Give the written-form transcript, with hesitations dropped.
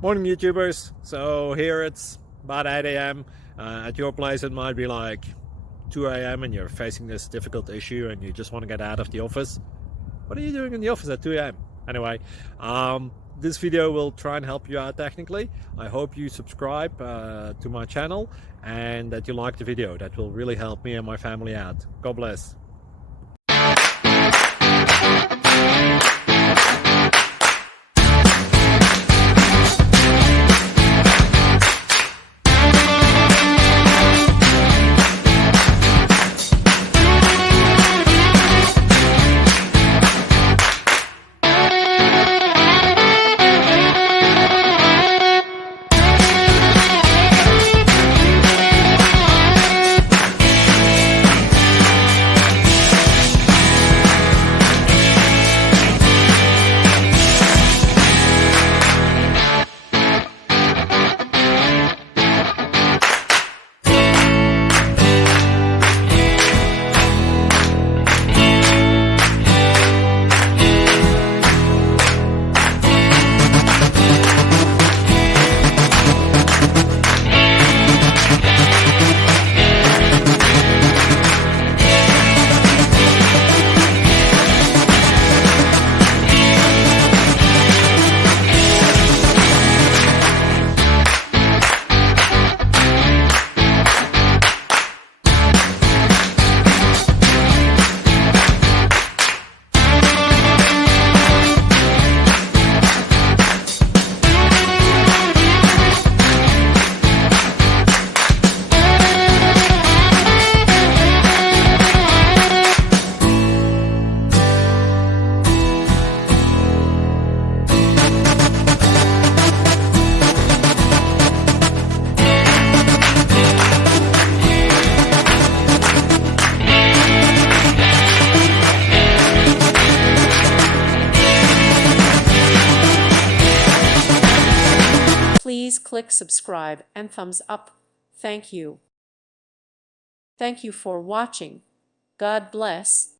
Morning YouTubers. So here it's about 8 a.m. At your place it might be like 2 a.m. and you're facing this difficult issue and you just want to get out of the office. What are you doing in the office at 2 a.m.? Anyway, this video will try and help you out technically. I hope you subscribe to my channel and that you like the video. That will really help me and my family out. God bless. Please click subscribe and thumbs up. Thank you. Thank you for watching. God bless.